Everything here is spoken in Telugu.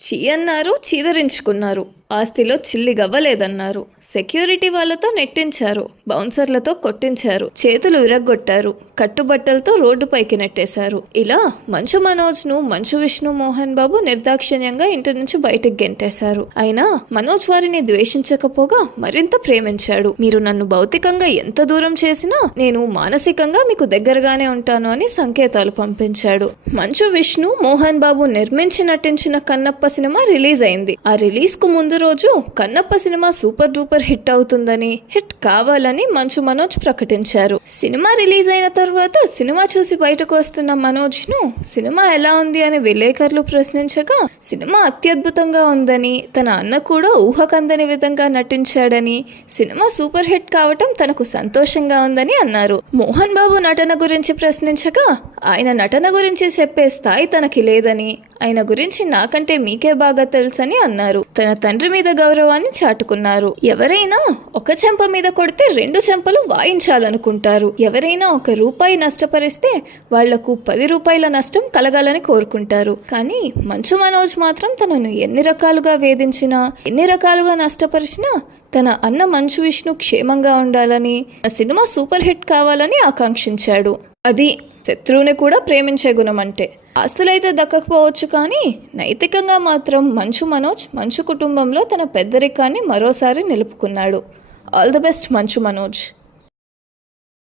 చీ అన్నారు చీదరించుకున్నారు. ఆస్తిలో చిల్లి గవ్వలేదన్నారు. సెక్యూరిటీ వాళ్ళతో నెట్టించారు. బౌన్సర్లతో కొట్టించారు. చేతులు విరగ్గొట్టారు. కట్టుబట్టలతో రోడ్డుపైకి నెట్టేశారు. ఇలా మంచు మనోజ్ను మంచు విష్ణు మోహన్ బాబు నిర్దాక్షిణ్యంగా ఇంటి నుంచి బయటకు గెంటేశారు. అయినా మనోజ్ వారిని ద్వేషించకపోగా మరింత ప్రేమించాడు. మీరు నన్ను భౌతికంగా ఎంత దూరం చేసినా నేను మానసికంగా మీకు దగ్గరగానే ఉంటాను అని సంకేతాలు పంపించాడు. మంచు విష్ణు మోహన్ బాబు నిర్మించి నటించిన కన్నప్ప సినిమా రిలీజ్ అయింది. ఆ రిలీజ్కు ముందు రోజు Kannappa cinema super duper hit అవుతుందని హిట్ కావాలని మంచు మనోజ్ ప్రకటించారు. సినిమా రిలీజ్ అయిన తర్వాత సినిమా చూసి బయటకు వస్తున్న మనోజ్ను సినిమా ఎలా ఉంది అని విలేకరులు ప్రశ్నించగా సినిమా అత్యద్భుతంగా ఉందని తన అన్న కూడా ఊహకందని విధంగా నటించాడని సినిమా సూపర్ హిట్ కావటం తనకు సంతోషంగా ఉందని అన్నారు. మోహన్ బాబు నటన గురించి ప్రశ్నించగా ఆయన నటన గురించి చెప్పే స్థాయి తనకి లేదని ఆయన గురించి నాకంటే మీకే బాగా తెలుసని అన్నారు. తన తండ్రి మీద గౌరవాన్ని చాటుకున్నారు. ఎవరైనా ఒక చెంప మీద కొడితే రెండు చెంపలు వాయించాలనుకుంటారు. ఎవరైనా ఒక రూపాయి నష్టపరిస్తే వాళ్ళకు పది రూపాయల నష్టం కలగాలని కోరుకుంటారు. కానీ మంచు మనోజ్ మాత్రం తనను ఎన్ని రకాలుగా వేధించినా ఎన్ని రకాలుగా నష్టపరిచినా తన అన్న మంచు విష్ణు క్షేమంగా ఉండాలని ఆ సినిమా సూపర్ హిట్ కావాలని ఆకాంక్షించాడు. అది శత్రువుని కూడా ప్రేమించే గుణం అంటే. ఆస్తులైతే దక్కకపోవచ్చు కానీ నైతికంగా మాత్రం మంచు మనోజ్ మంచు కుటుంబంలో తన పెద్దరికాన్ని మరోసారి నిలుపుకున్నాడు. All the best Manchu Manoj.